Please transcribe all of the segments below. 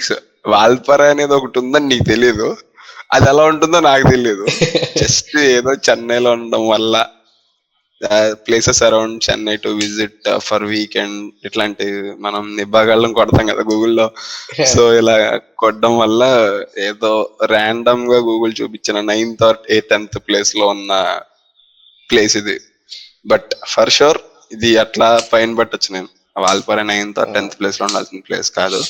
Peaks. వాల్పార అనేది ఒకటుందని నీకు తెలీదు. అదెలా ఉంటుందో నాకు తెలీదు. జస్ట్ ఏదో చెన్నైలో ఉండడం వల్ల places around Chennai to visit for weekend ఇట్లాంటివి మనం నిబ్బాగళ్ళం కొడతాం కదా గూగుల్‌లో. సో, ఇలా కొట్టడం వల్ల ఏదో ర్యాండమ్‌గా గూగుల్ చూపించిన 9థ్ ఆర్ 10థ్ ప్లేస్‌లో ఉన్న ప్లేస్ ఇది. బట్ ఫర్ ష్యూర్ ఇది అట్లా పైన పెట్టొచ్చు నేను. వాల్పార 9థ్ ఆర్ 10థ్ ప్లేస్‌లో ఉండాల్సిన ప్లేస్ కాదు.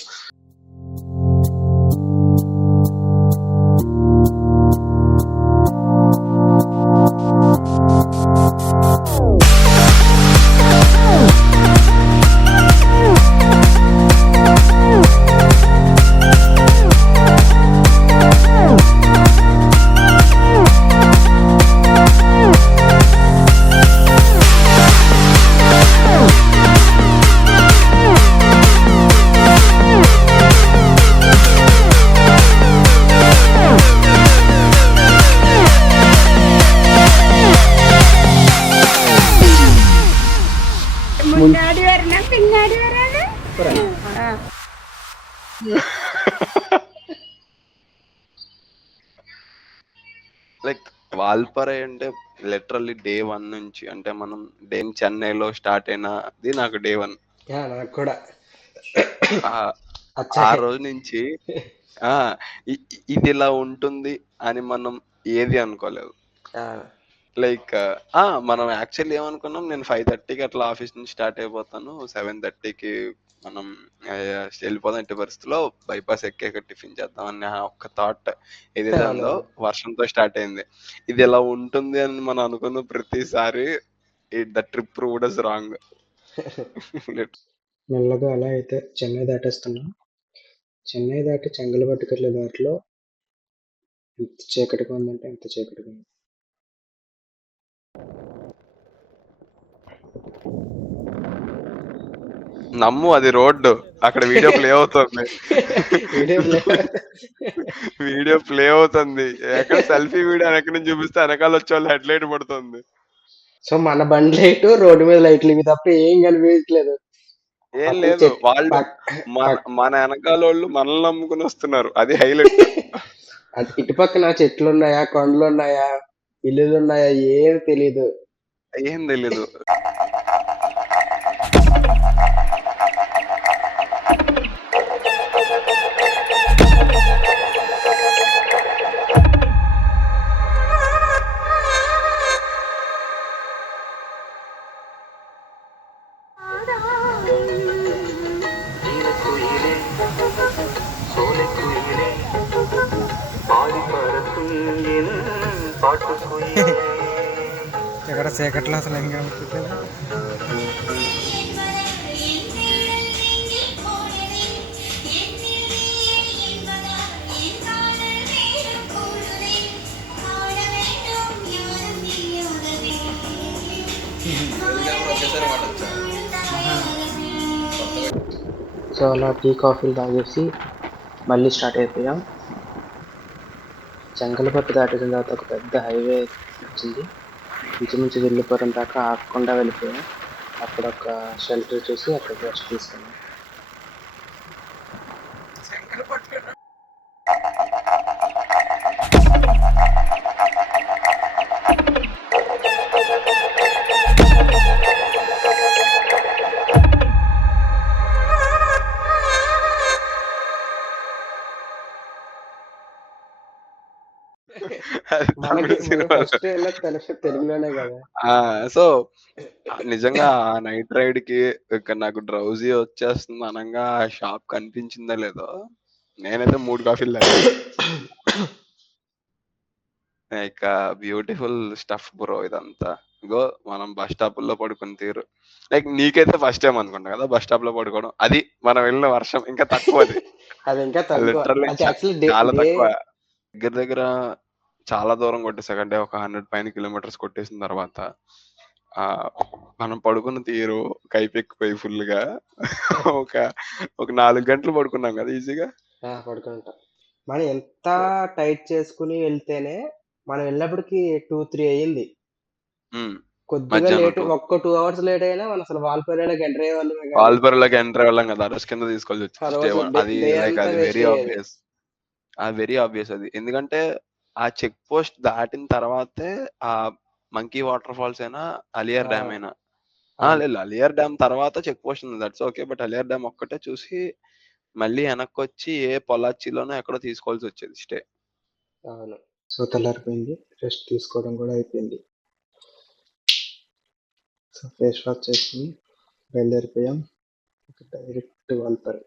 മുന്നാടി വരണം പിന്നാടി വരാന് లైక్ వాల్పార అంటే లిటరల్లీ డే 1 నుంచి అంటే మనం చెన్నైలో స్టార్ట్ అయినది నాకు డే 1. నాకు కూడా ఆ రోజు నుంచి ఇది ఇలా ఉంటుంది అని మనం ఏది అనుకోలేదు. లైక్ మనం యాక్చువల్లీ ఏమనుకున్నాం, నేను 5:30కి అట్లా ఆఫీస్ నుంచి స్టార్ట్ అయిపోతాను, 7:30కి మనం వెళ్ళిపోదాం, ఇంటి పరిస్థితిలో బైపాస్ ఎక్కాక టిఫిన్ చేద్దాం అన్న ఒక్క థాట్ ఏదైతే ఉందో వర్షంతో స్టార్ట్ అయింది. ఇది ఇలా ఉంటుంది అని మనం అనుకున్న ప్రతిసారి the trip proved us wrong. మెల్లగా అలా అయితే చెన్నై దాటేస్తున్నాం. చెన్నై దాటి చెంగల్పట్టుకెళ్ళే దారిలో ఎంత చీకటిగా ఉందంటే ఎంత చీకటిగా ఉంది. నమ్ము, అది రోడ్డు. అక్కడ వీడియో ప్లే అవుతుంది. వీడియో ప్లే అవుతుంది. ఎక్కడ సెల్ఫీ వీడియో ఎక్కడి నుంచి చూపిస్తే వెనకాల వచ్చే వాళ్ళు హెడ్ లైట్ పడుతుంది. సో మన బండి లైట్ రోడ్డు మీద లైట్లు ఇవి తప్ప ఏం కనిపించలేదు. ఏం లేదు, వాళ్ళు మన వెనకాల వాళ్ళు మనల్ని నమ్ముకుని వస్తున్నారు, అది హైలైట్. ఇటు పక్కన చెట్లు ఉన్నాయా, కొండలు ఉన్నాయా, ఇల్లులు ఉన్నాయా, ఏం తెలీదు. ఎక్కడ చీకట్లో అసలు ఏం కనిపించలేదు. సో అలా టీ కాఫీలు తాగేసి మళ్ళీ స్టార్ట్ అయిపోయాం. చెంగల్పట్టు దాటిన తర్వాత ఒక పెద్ద హైవే వచ్చింది. ఇంచుమించు వెళ్ళిపోవడం దాకా ఆగకుండా వెళ్ళిపోయాం. అక్కడ ఒక షెల్టర్ చూసి అక్కడికి రెస్ట్ తీసుకున్నాం. తెలుగులోనే కదా. సో నిజంగా ఆ నైట్ రైడ్ కి ఇక్కడ నాకు డ్రౌజీ వచ్చేస్తుంది అనగా షాప్ కనిపించిందా లేదో, నేనైతే 3 కాఫీలు తాగాను. లైక్ బ్యూటిఫుల్ స్టఫ్ బ్రో ఇదంతా. ఇగో మనం బస్ స్టాప్ లో పడుకుని తీరు, లైక్ నీకైతే ఫస్ట్ టైం అనుకుంటా కదా బస్ స్టాప్ లో పడుకోవడం. అది మనం వెళ్ళిన వర్షం ఇంకా తక్కువ, లిటరల్లీ చాలా తక్కువ. దగ్గర చాలా దూరం కొట్టేసాకంటే ఒక 100 పైన కిలోమీటర్స్ కొట్టేసిన తర్వాత మనం పడుకున్న తీరు కైపెక్కిపోయి ఫుల్ గా ఒక 4 గంటలు పడుకున్నాం కదా ఈజీగా. పడుకుంటాం. మనం ఎంత టైట్ చేసుకుని వెళ్తేనే మనం వెళ్ళినప్పటికి 2-3 అయ్యింది. కొద్దిగా మధ్యాహ్నం లేట్, 2 ఒక్క 2 అవర్స్ లేట్ అయినా మనం అసలు వాల్పేరేలోకి ఎంటర్ అయ్యే వాళ్ళమే కానీ వాల్పరలోకి ఎంటర్ అవ్వలేం కదా, అరెస్ట్ కింద తీసుకోవాల్సి ఆ వచ్చింది స్టే రోజు 1. అది డే లైక్ అంతా అది వేస్ట్ వెరీ అయ్యేది. ఆబ్వియస్. వెరీ ఆబ్వియస్ అది. ఎందుకంటే ఆ చెక్ పోస్ట్ దాటిన తర్వాతే ఆ మంకీ వాటర్ ఫాల్స్ అయినా, అలియర్ ఆ, డ్యామ్ అయినా. అవును. లేదు, అలియర్ డ్యామ్ తర్వాత చెక్ పోస్ట్ ఉంది, దట్స్ ఓకే. బట్ అలియర్ డ్యామ్ ఒక్కటే చూసి మళ్ళీ వెనక్కొచ్చి పొల్లాచ్చిలోనో ఎక్కడో తీసుకోవాల్సి వచ్చేది స్టే. అవును. సో తెల్లారిపోయింది, రెస్ట్ తీసుకోవడం కూడా అయిపోయింది. సో ఫేస్ వాష్ చేసుకుని బయలుదేరిపోయాం డైరెక్ట్ వాల్పాறை.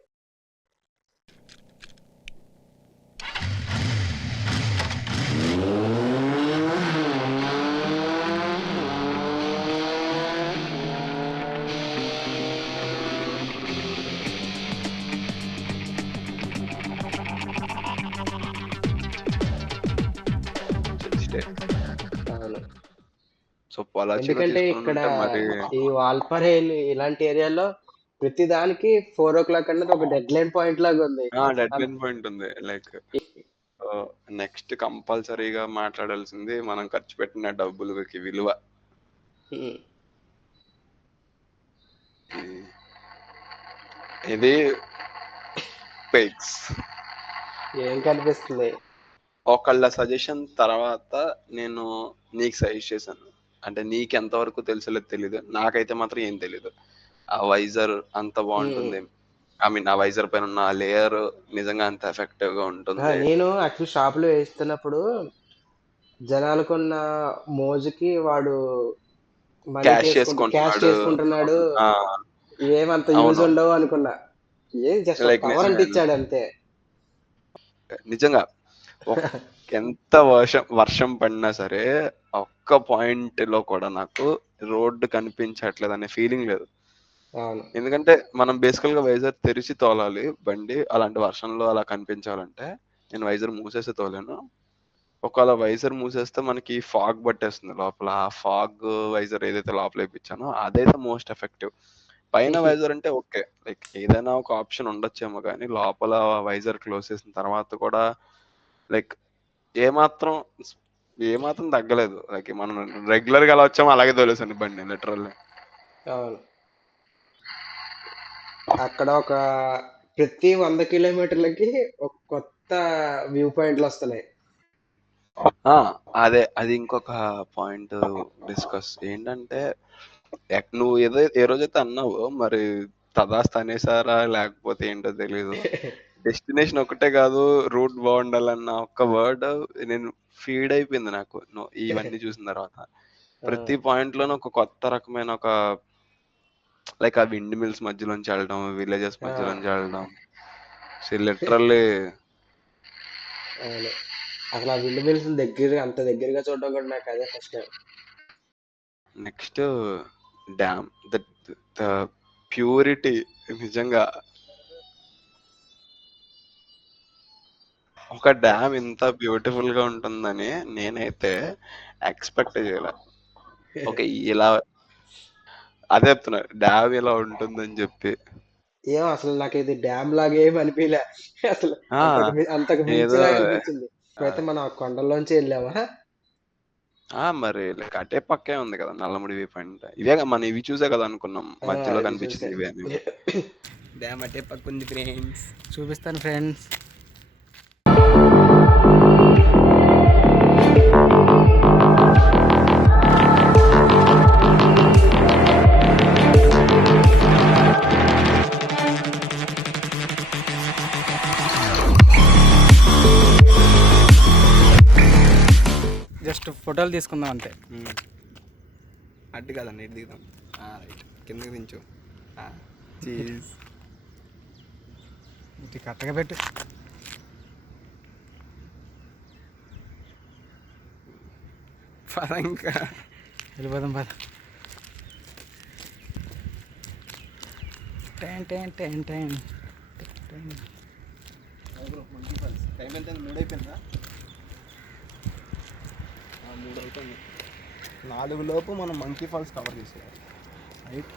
స్టే. అవును. సో పొల్లాచ్చిలో ఎందుకంటే తీసుకుని ఇక్కడ ఉంటే మరి ఈ వాల్పాறை ఇలాంటి ఏరియాలో ప్రతి దానికి 4 o'clock అన్నది ఒక డెడ్ లైన్ పాయింట్ లాగా ఉంది. డెడ్ అం- లైన్ పాయింట్ ఉంది. లైక్ నెక్స్ట్ కంపల్సరీగా మాట్లాడాల్సింది మనం ఖర్చు పెట్టిన డబ్బులకి విలువ. ఉమ్, ఇది పిక్స్ ఏం కనిపిస్తుంది. ఒకళ్ళ సజెషన్ తర్వాత నేను నీకు సజెస్ట్ చేశాను. అంటే నీకు ఎంతవరకు తెలుసలేదు తెలీదు, నాకైతే మాత్రం ఏం తెలీదు. ఆ వైజర్ అంత ఉమ్, బాగుంటుంది, ఐ మీన్ ఆ వైజర్ పైన ఉన్న లేయర్ నిజంగా అంత ఎఫెక్టివ్ గా ఉంటుంది. నేను యాక్చువల్ షాప్ లో వేస్తున్నప్పుడు జనాలకున్న మోజుకి వాడు మనీ క్యాష్ క్యాష్ చేసుకుంటున్నాడు. చేసుకుంటున్నాడు, ఆ, ఏమంత యూజ్ అవును. ఉండవు అనుకున్నా. ఏం జస్ట్ ఒక లైక్ కవర్ నిజమే, అంటించాడు అంతే. నిజంగా ఎంత వర్షం పడినా సరే ఒక్క పాయింట్ లో కూడా నాకు రోడ్డు కనిపించట్లేదు అనే ఫీలింగ్ లేదు. అవును. ఎందుకంటే మనం బేసికల్ గా వైజర్ తెరిచి తోలాలి బండి, అలాంటి వర్షంలో అలా కనిపించాలంటే. నేను వైజర్ మూసేసి తోలాను. ఒకవేళ వైజర్ మూసేస్తే మనకి ఫాగ్ పట్టేస్తుంది లోపల. ఆ ఫాగ్ వైజర్ ఏదైతే లోపల వేయించానో అదైతే మోస్ట్ ఎఫెక్టివ్. పైన వైజర్ అంటే ఓకే, లైక్ ఏదైనా ఒక ఆప్షన్ ఉండొచ్చేమో కానీ లోపల వైజర్ క్లోజ్ చేసిన తర్వాత కూడా లైక్ ఏమాత్రం ఏమాత్రం తగ్గలేదు. లైక్ మనం రెగ్యులర్ గా ఎలా వచ్చామో అలాగే తోలేసాను బండి లిటరల్. అవును. అక్కడ ఒక ప్రతి 100 కిలోమీటర్లకి ఒక కొత్త వ్యూ పాయింట్లు వస్తున్నాయి. అది ఇంకొక పాయింట్ డిస్కస్ ఏంటంటే, నువ్వు ఏ రోజైతే అన్నావో మరి తదాస్తు అనేసారా లేకపోతే ఏంటో తెలీదు, డెస్టినేషన్ ఒకటే కాదు రూట్ బాగుండాలన్న ఒక్క వర్డ్ నేను ఫీడ్ అయిపోయింది నాకు ఇవన్నీ చూసిన తర్వాత. ఆ, ప్రతి పాయింట్ లోనూ ఒక కొత్త రకమైన ఒక లైక్ ఆ విండ్ మిల్స్ మధ్యలోంచి వెళ్ళడం, విలేజెస్ ఆ, మధ్యలోంచి వెళ్ళడం, లిటరల్లీ. అవును. అసలు ఆ విండ్ మిల్స్ అంత దగ్గరగా చూడడం కూడా నాకు అదే first time. Next dam, the purity, నిజంగా ఒక డ్యామ్ ఇంత బ్యూటిఫుల్ గా ఉంటుందని నేనైతే ఎక్స్పెక్ట్ చేయలే. ఓకే, ఇలా అదే చెప్తున్నా, డ్యామ్ ఇలా ఉంటుందని చెప్పి. ఏమో అసలు నాకు ఇది డ్యామ్ లాగా ఏమి అనిపించలే. అసలు ఆ అంతకు ఏదో మించిలాగా అనిపించింది. ఆ, ఇప్పుడైతే మనం ఆ కొండల్లోంచి వెళ్ళామా. మరి లైక్ అటే పక్కే ఉంది కదా నల్లముడి వ్యూ పాయింట్. ఇవే మనం ఇవి చూసే కదా అనుకున్నాం మధ్యలో ఇది చూసే. కనిపించింది ఇవే అని. డ్యామ్ అటే పక్క ఉంది ఫ్రెండ్స్. చూపిస్తాను ఫ్రెండ్స్. జస్ట్ ఫోటోలు తీసుకుందాం అంతే. అడ్డు కదండి, ఇటు దిగుదాం. రైట్, కిందకి దించు. చీజ్ ఇటు కరెక్ట్గా పెట్టు. ఇంకా వెళ్ళిపోదాం పద. Time time time time time. Time ఎంత? 3 అయిపోయిందా? 3 అవుతుంది. 4 లోపు మనం మంకీ ఫాల్స్ కవర్ చేసేయాలి. రైట్.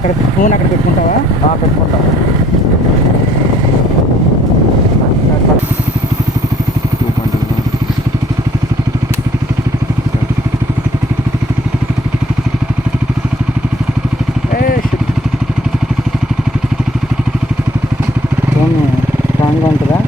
అక్కడ ఫోన్ అక్కడ పెట్టుకుంటావా? పెట్టుకుంటాం. ఫోన్ స్ట్రాంగ్గా ఉంటుందా?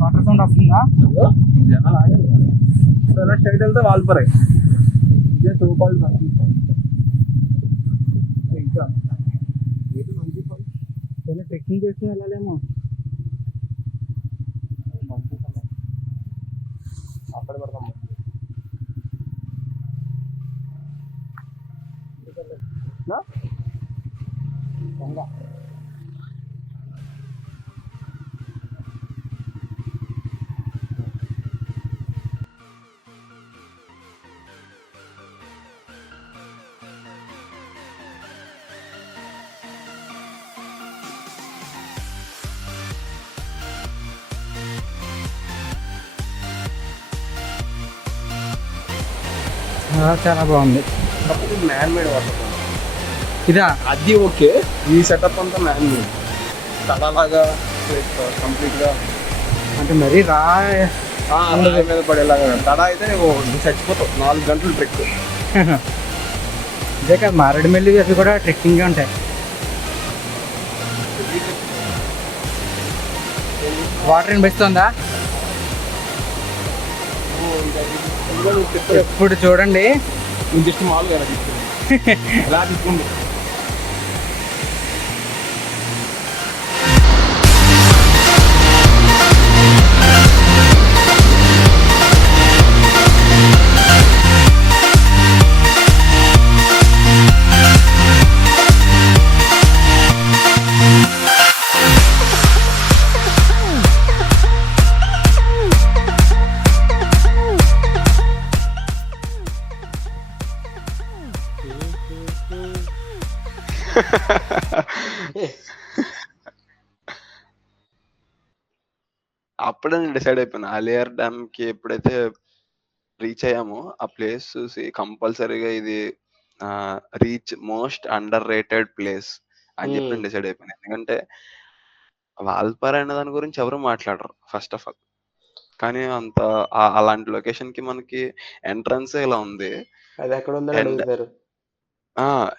వాటర్ సౌండ్ వస్తుందా? స్ట్రైట్ వెళ్తే వాల్పరే ఇంకా ట్రెక్కింగ్ చేసి వెళ్ళాలేమో. అక్కడ పడతాం. చాలా బాగుంది. మ్యాన్ మేడ్ వాటర్ ఇదా? అది ఓకే. ఈ సెటప్ అంతా మ్యాన్ మేడ్. తడలాగా కంప్లీట్గా అంటే మరీ మీద పడేలాగా తడ అయితే నువ్వు చచ్చిపోతావు. 4 గంటలు ట్రెక్. ఇదే కాదు, మారేడుమిల్లి అవి కూడా ట్రెక్కింగ్గా ఉంటాయి. వాటర్ వినిపిస్తుందా? ఇప్పుడు చూడండి, నువ్వు జస్ట్ మామూలుగా ఎలా తీసుకుంది ఎలా తీసుకుంది. అప్పుడే నేను డిసైడ్ అయిపోయాను, అలియార్ డ్యామ్ కి ఎప్పుడైతే రీచ్ అయ్యామో ఆ ప్లేస్ చూసి కంపల్సరీగా ఇది reach most under rated place అని చెప్పి నేను డిసైడ్ అయిపోయాను. ఎందుకంటే వాల్పార అనే దాని గురించి ఎవరు మాట్లాడరు ఫస్ట్ ఆఫ్ ఆల్. కానీ అంత అలాంటి లొకేషన్ కి మనకి ఎంట్రన్స్ ఇలా ఉంది. అది ఎక్కడ ఉందని అండ్ అడుగుతారు.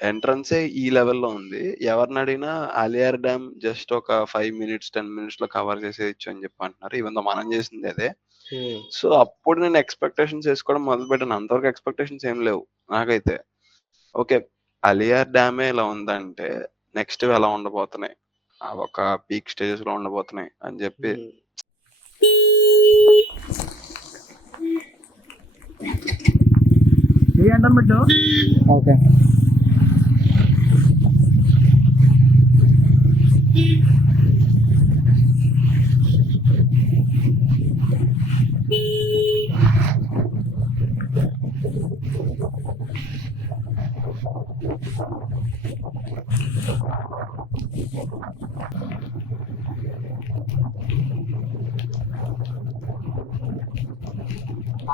ఎంట్రన్సే ఈ లెవెల్లో ఉంది. ఎవరిని అడిగినా అలియార్ డ్యామ్ జస్ట్ ఒక 5 మినిట్స్ 10 మినిట్స్ లో కవర్ చేసేయచ్చు అని చెప్పి అంటున్నారు. ఈవెన్ దో మనం చేసింది అదే. సో అప్పుడు నేను ఎక్స్పెక్టేషన్స్ వేసుకోవడం మొదలు పెట్టాను. అంతవరకు ఎక్స్పెక్టేషన్స్ ఏం లేవు నాకైతే. ఓకే, అలియార్ డ్యామే ఇలా ఉందంటే నెక్స్ట్ ఎలా ఉండబోతున్నాయి, ఒక పీక్ స్టేజెస్ లో ఉండబోతున్నాయి అని చెప్పి ఓకే.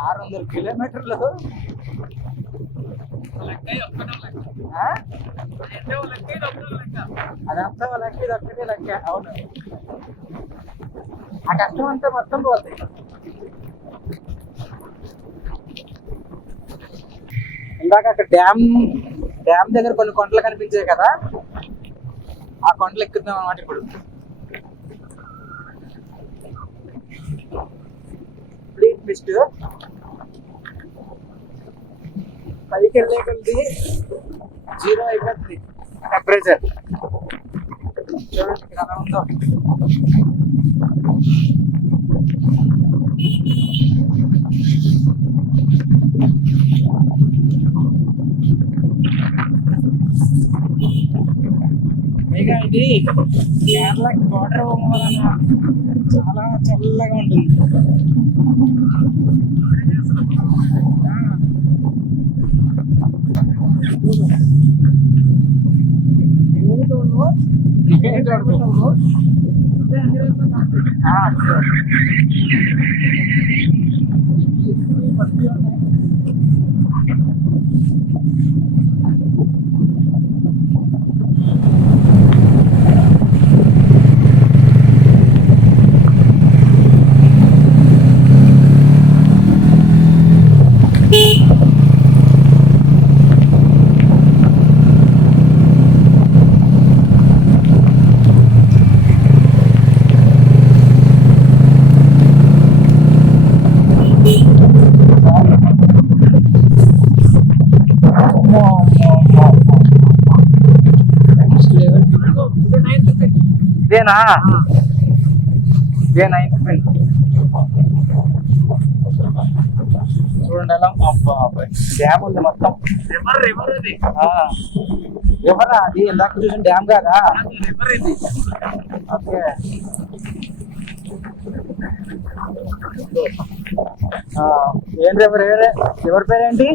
600 కిలోమీటర్లు ఆ? అదంతా లెక్క ఇది ఒక్కటే లెక్క. అవును, ఆ కష్టం అంతా మొత్తం పోతాయి. ఇందాక అక్కడ డ్యామ్ దగ్గర కొన్ని కొండలు కనిపించాయి కదా, ఆ కొండలు ఎక్కుదాం అన్నమాట ఇప్పుడు. ఫ్లీట్ మిస్ట్ పైకి వెళ్ళే కొద్ది 0 అయిపోతుంది టెంపరేచర్. చూడండి ఇక్కడ ఎలా ఉందో. పైగా ఇది కేరళకి బార్డర్ వలన చాలా చల్లగా ఉంటుంది. ఇదేనా? ఇదే 9th పిన్. చూడండి ఎలా డ్యామ్ ఉంది మొత్తం. రివరా అది? ఇందాక చూసిన డ్యామ్ కాదా? ఓకే. ఏం రివర్? రివర్ పేరేంటి?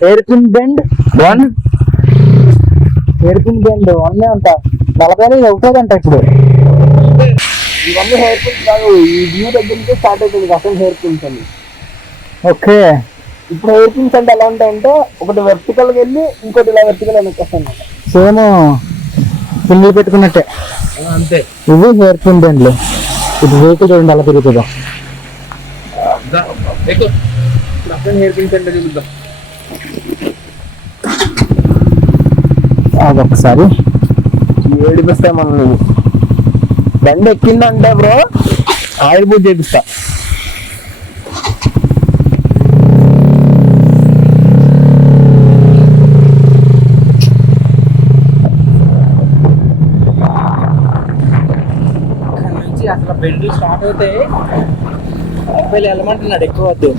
Hair pin bend 1. Hair pin bend 1 అంట. 40 అవుతుందంట ఇప్పుడు. ఇవన్నీ హెయిర్ పిన్స్ కాదు, ఈ వ్యూ దగ్గర నుంచే స్టార్ట్ అవుతుంది అసలు హెయిర్ పిన్స్ అని. ఓకే. ఇప్పుడు హెయిర్ పిన్స్ అంటే ఎలా ఉంటాయంటే, ఒకటి వెర్టికల్గా వెళ్ళి ఇంకోటి ఇలా వెర్టికల్ వెనక్కొస్తాయి. సేమ్ సింగిల్ పెట్టుకున్నట్టే అంతే. ఇవి హెయిర్ పిన్ బెండ్లు. ఇప్పుడు వెహికల్ చూడండి అలా తిరుగుతుందో. హెయిర్ పిన్స్ అంటే చూద్దాం. అదొకసారి ఏడిపిస్తే మనం బండి ఎక్కిందంటే బ్రో ఆయిల్ పూజ చేపిస్తా. అక్కడ నుంచి అసలు బెండ్లు స్టార్ట్ అవుతాయి. అబ్బాయిలు వెళ్ళమంటున్నాడు ఎక్కువ వద్దు.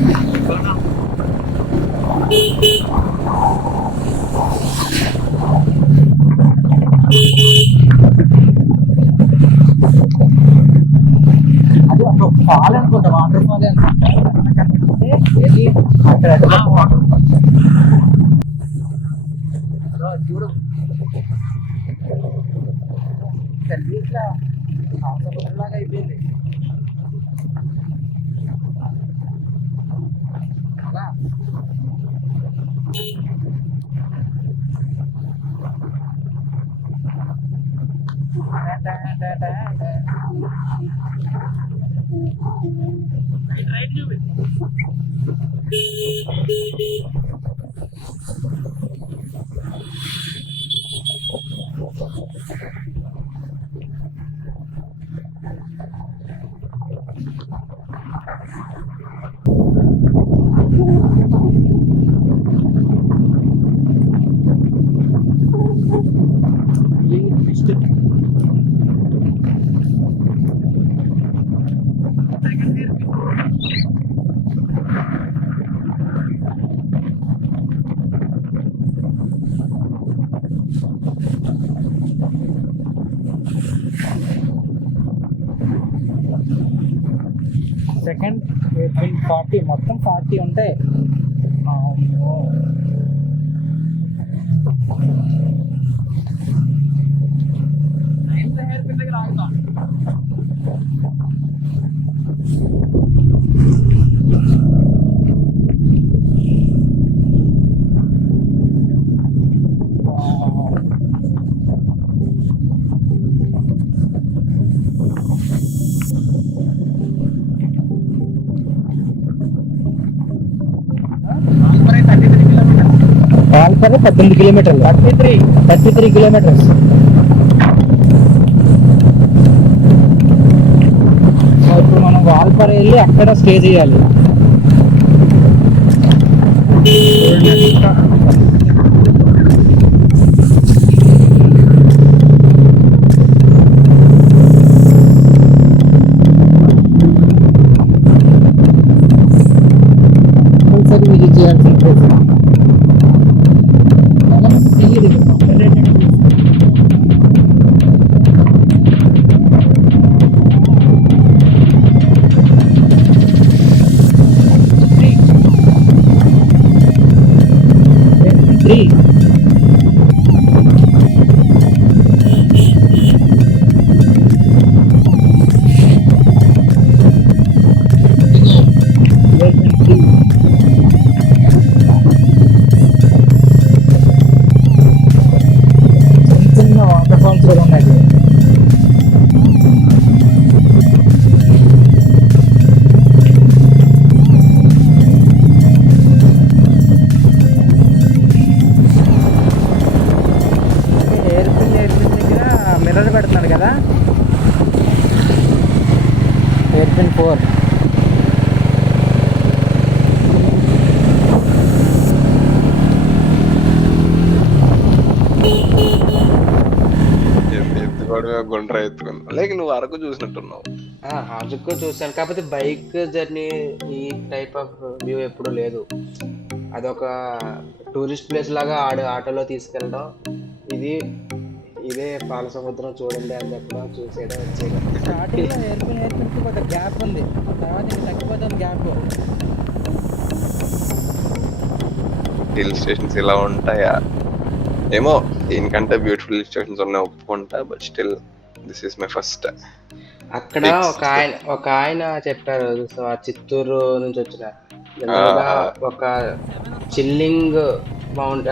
అది ఒక ఫాల్ అనుకుంటా, వాటర్ ఫాల్ అనుకుంటా. ఏది అక్కడ చూడు ఇట్లా లాగా అయిపోయింది అలా. సెకండ్ 40 మొత్తం 40 ఉంటాయి. హెయిర్ పిన్ దగ్గర ఆగుతాం. వాల్పరే 18 కిలోమీటర్లు. 33 కిలోమీటర్స్. సో ఇప్పుడు మనం వాల్పరే వెళ్ళి అక్కడ స్టే చేయాలి. కంపల్సరీ విజిట్ చేయాల్సిన ప్లేస్. చిన్న వాటర్ ఫాల్స్ కూడా ఉన్నాయి. ఎయిర్ పిన్ దగ్గర మిర్రర్ పెడుతున్నాడు కదా, ఎయిర్ పిన్ 4. గుండ్ర ఎత్తుకున్నా లైక్ నువ్వు అరకు చూసినట్టున్నావు. అరకు చూసాను, కాకపోతే బైక్ జర్నీ ఈ టైప్ ఆఫ్ వ్యూ ఎప్పుడు లేదు. అదొక టూరిస్ట్ ప్లేస్ లాగా ఆటోలో తీసుకెళ్ళడం, ఇదే పాల సముద్రం చూడండి అని చెప్పడం, చూసేయడం, వచ్చేయడం. స్టార్టింగ్లో ఎయిర్పిన్ కొంత గ్యాప్ ఉంది, తర్వాత ఇంకా తగ్గిపోతుంది గ్యాప్. హిల్ స్టేషన్స్ ఇలా ఉంటాయా ఏమో, దీనికంటే బ్యూటిఫుల్ హిల్ స్టేషన్స్ ఉన్నాయి ఒప్పుకుంటా, but still this is my first. అక్కడ ఒక ఆయన చెప్పారు, సో ఆ చిత్తూరు నుంచి వచ్చిన ఒక చిల్లింగ్ మౌంట్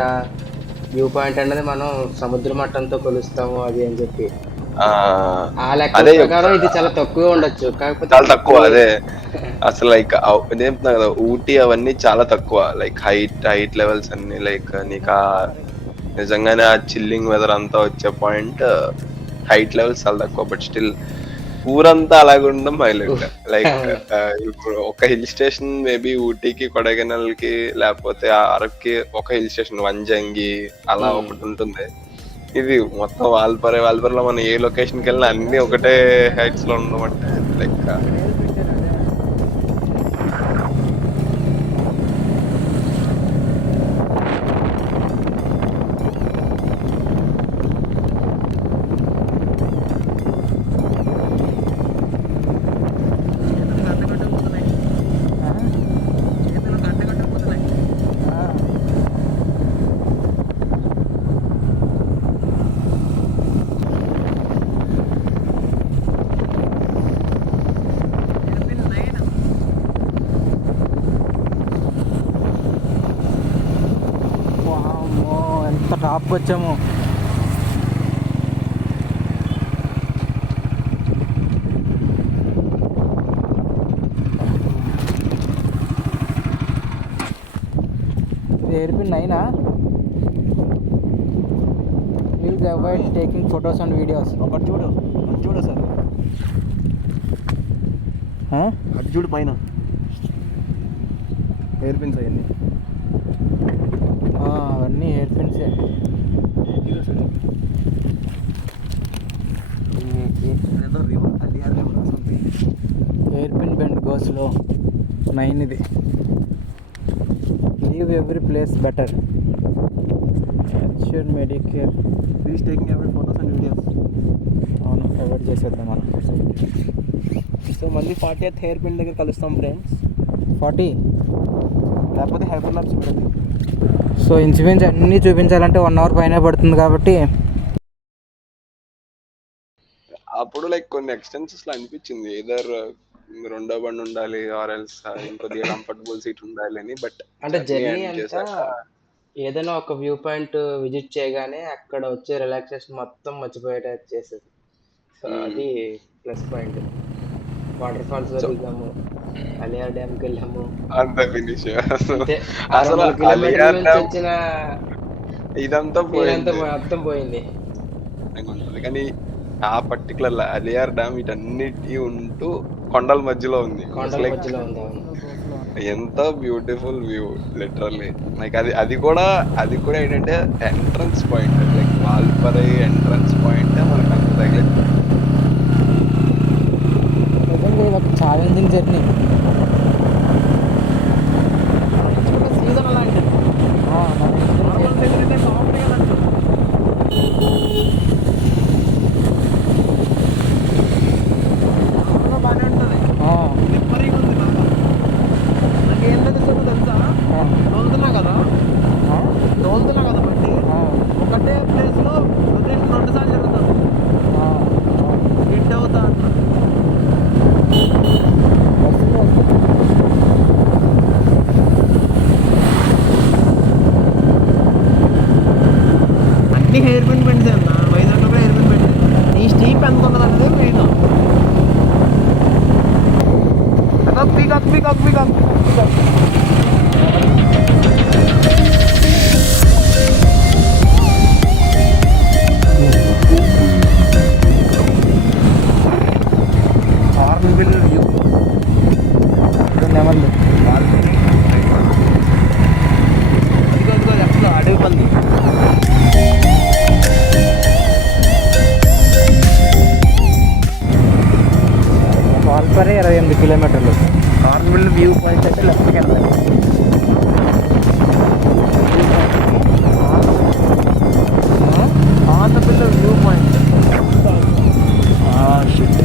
వ్యూ పాయింట్ అనేది మనం సముద్ర మట్టంతో కొలుస్తాము అది అని చెప్పి. ఆ లెక్క ప్రకారం ఇది చాలా తక్కువ ఉండొచ్చు, కాకపోతే చాలా తక్కువ. అదే అసలు లైక్ చెప్తున్నా కదా, ఊటీ అవన్నీ చాలా తక్కువ, లైక్ హైట్ లెవెల్స్ అన్ని. లైక్ నీకు నిజంగానే ఆ చిల్లింగ్ వెదర్ అంతా వచ్చే పాయింట్ హైట్ లెవెల్స్ చాలా తక్కువ, బట్ స్టిల్ ఊరంతా అలాగే ఉండడం హైలైట్. లైక్ ఇప్పుడు ఒక హిల్ స్టేషన్ మేబీ ఊటీకి, కొడైకెనాల్ కి, లేకపోతే అరక్కి ఒక హిల్ స్టేషన్ వంజంగి అలా ఒకటి ఉంటుంది. ఇది మొత్తం వాల్పరేలో మనం ఏ లొకేషన్కి వెళ్ళినా అన్ని ఒకటే హైట్స్ లో ఉండమంటే లైక్ ఎంత టాప్కి వచ్చాము. ఎయిర్పిన్ 9. Please avoid taking photos and videos. ఒకటి చూడు సార్, అటు చూడు పైన ఎయిర్ పిన్స్ అవన్నీ. అవన్నీ ఎయిర్ పిన్సే. ఎయిర్ పిన్ బెండ్ గోస్లో 9 ఇది. Leave every place better. Sure Medicare. Please taking avoid photos and videos. అవును, అవాయిడ్ చేసేద్దాం మనం. సో మళ్ళీ 40th హెయిర్ పిన్ దగ్గర కలుస్తాం ఫ్రెండ్స్. 40 లేకపోతే హైపర్ ల్యాబ్స్ పెడతాయి. సో ఇంచుమించు అన్నీ చూపించాలంటే 1 అవర్ పైన పడుతుంది కాబట్టి అప్పుడు లైక్ కొన్ని ఎక్స్టెన్సెస్ లో అనిపించింది ఏదర్ రెండో బండి ఉండాలి ఆర్ ఎల్స్ ఇంకొద్దిగా కంఫర్టబుల్ సీట్ ఉండాలి అని. బట్ అంటే జర్నీ ఎండ్ అంతా చేశాక ఏదైనా ఒక వ్యూ పాయింట్ విజిట్ చేయగానే అక్కడ వచ్చే రిలాక్సేషన్ మొత్తం మర్చిపోయేటట్టు చేసేది. సో అది ప్లస్ పాయింట్. వాటర్ ఫాల్స్ లో సో దిగాము, అలియార్ డ్యామ్కి వెళ్ళాము, అంత ఫినిష్ అంతే. అసలు 600 కిలోమీటర్ల అలియార్ నుంచి డ్యామ్ వచ్చిన ఇదంతా ఫీల్ అంతా పోయింది మొత్తం పోయింది. ఉంటుంది. కానీ ఆ పర్టికులర్ అలియార్ డ్యామ్ వీటన్నిటి ఉంటూ కొండల మధ్యలో ఉంది. కొండల లైక్ మధ్యలో ఉంది. అవును. ఎంత బ్యూటిఫుల్ వ్యూ లిటరల్లీ. లైక్ అది కూడా ఏంటంటే entrance point, like Valparai entrance point మనకు అంత తగిలేదు. నిజంగా ఇది ఒక ఛాలెంజింగ్ జర్నీ. సీజన్ అలాంటిది. నార్మల్ దగ్గరైతే సాఫ్ట్గా నచ్చుతుంది. బాగానే ఉంటుంది. స్లిప్పరీగా ఉంది బాగా. నాకు ఏం తెలుసు తెలుసా, తోలుతున్నా కదా బండి ఒకటే ప్లేస్లో రొటేషన్ 2 సార్లు జరుగుతుంది. హిట్ అవుతా అట్లా. అన్ని హెయిర్ పిన్ పెండ్స్ అన్న, వైజాగ్లో కూడా హెయిర్ పిన్ పెండ్స్. ఈ స్టీప్ ఎంత ఉన్నది అనేది మెయిన్. పీకాక్ హార్న్బిల్ వ్యూ నెమళ్ళు. ఇదిగో లెఫ్ట్లో అడవి పంది. వాల్పరే 28 కిలోమీటర్లు. హార్న్బిల్ వ్యూ పాయింట్ అయితే లెఫ్ట్కి వెళ్ళాలి. Hornbill view point. షిట్.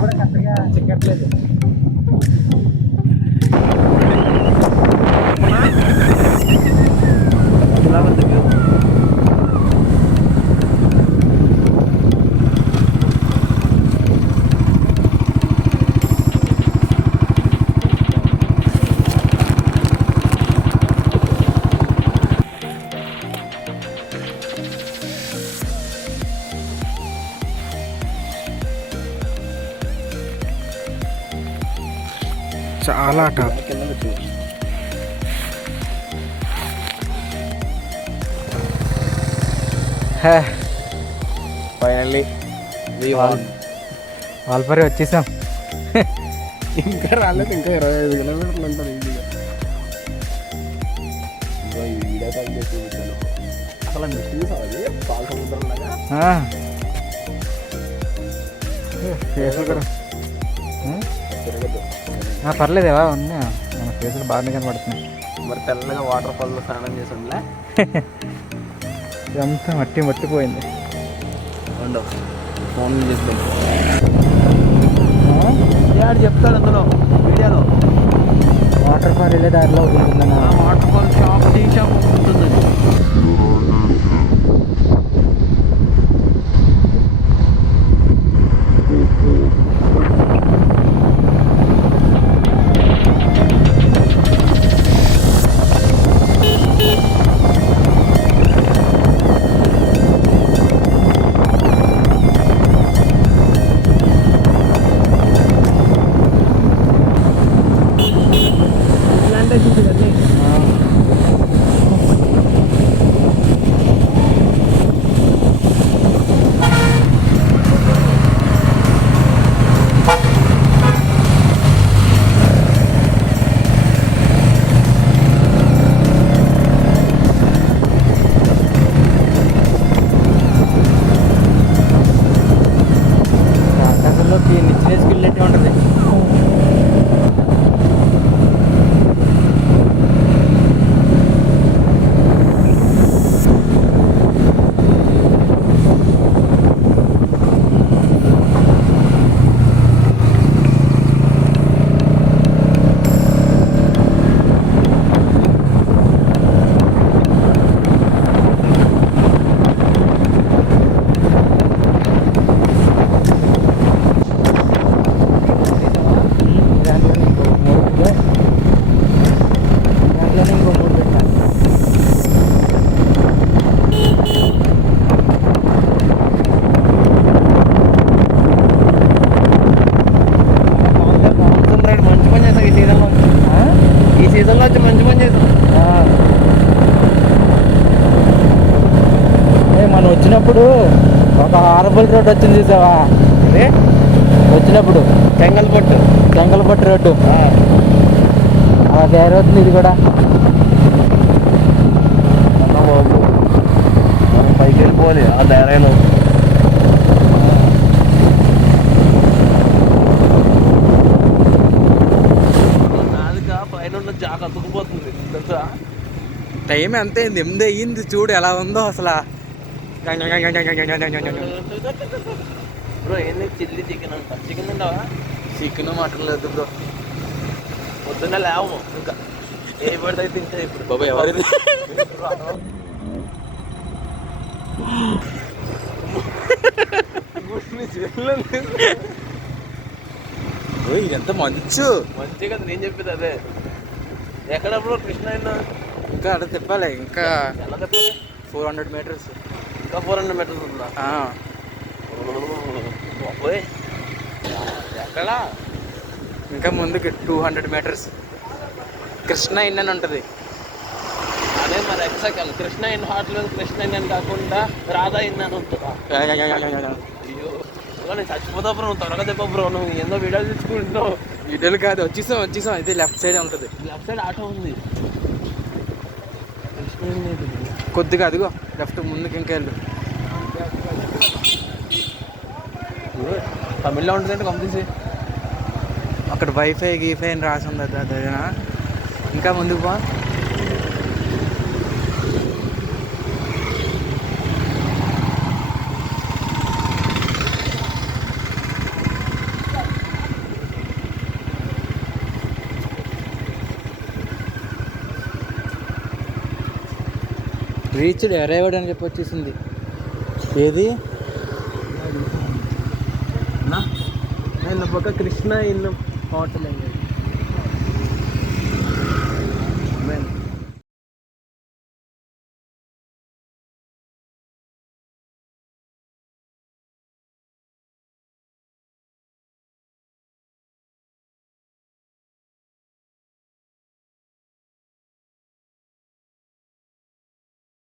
కూడా కరెక్ట్గా చిక్కట్లేదు. ఇలా ఉంది వ్యూ. చాలా టాప్. ఫైనల్లీ వాల్పరే వచ్చేసాం. ఇంకా రాలేదు. ఇంకా 25 కిలోమీటర్లు ఉంటుంది ఈజీగా. ఈ వీడియో కాల్ చేసి కూర్చోను. అసలు మిస్ చూసావు అది పాల సముద్రం లాగా. ఫేసులు కూడా పర్లేదేవా ఉన్నాయి. మన ఫేసులు బాగానే కనబడుతున్నాయి. మరి తెల్లగా వాటర్ ఫాల్లో స్నానం చేసి ఉండలే. ఇదంతా మట్టిపోయింది. ఉండవు ఫోన్ చేస్తాను. ఆడు చెప్తాడు అందులో వీడియోలో వాటర్ ఫాల్ వెళ్ళే దారిలో ఉంటుందన్న. Waterfall shop, tea shop ఉంటుంది. అందులోనే ఇంకో 3 పెట్టా. మంచి పని చేసాం ఈ సీజన్లో. ఈ సీజన్లో వచ్చి మంచి పని చేసాం. మనం వచ్చినప్పుడు ఒక హారబుల్ రోడ్ వచ్చింది చూసావా? అదే వచ్చినప్పుడు చెంగల్పట్టు రోడ్డు అలా తయారవుతుంది ఇది కూడా. బాబు మనం పైకి వెళ్ళిపోవాలి ఆ ధైర్యంలో. నాలుక పైన ఉన్న జాక అతుకుపోతుంది తెలుసా. టైం ఎంత అయింది? 8 అయ్యింది. చూడు ఎలా ఉందో అసలు. బ్రో ఏంది చిల్లీ చికెన్ అంట. చికెన్ ఉండవా? చికెన్ మటన్ లేదు బ్రో. పొద్దున్న లేవు ఇంకా ఏ పడితే తింటే ఇప్పుడు. బాబా ఎవరైతే ఇదంతా మంచు. మంచి కదా నేను చెప్పేది అదే. ఎక్కడ బ్రో కృష్ణ అయినా ఇంకా అక్కడ తిప్పాలి. ఇంకా ఎలా చెప్పాలి? 400 మీటర్స్. ఇంకా 400 మీటర్స్ ఉందా? బాబోయ్ ఎక్కడ? ఇంకా ముందుకి 200 మీటర్స్ కృష్ణ ఇన్ అని ఉంటుంది. అదే మరి ఎక్సెకల్ Krishna inn hotel Krishna inn అని కాకుండా రాధా ఇన్ అని ఉంటుందా? అయ్యో నేను చచ్చిపోతా బ్రో. నువ్వు త్వరగా చెప్ప బ్రో. నువ్వు ఏందో వీడియోలు తెచ్చుకుంటున్నావు. వీడియోలు కాదు. వచ్చేసాం. అయితే లెఫ్ట్ సైడ్ ఉంటుంది. లెఫ్ట్ సైడ్ ఆటో ఉంది. కృష్ణ ఇన్ లేదు కొద్దిగా అదిగో లెఫ్ట్ ముందుకి ఇంకా వెళ్ళు. తమిళ్లో ఉంటుందంటే కంప్లీట్. అక్కడ వైఫై గీఫై అని రాసి ఉంది. అదేనా? ఇంకా ముందుకు పో. రీచ్డ్ అరైవ్డ్ అని చెప్పి వచ్చేసింది. ఏది పక్క కృష్ణ ఇన్ హోటల్ అండి.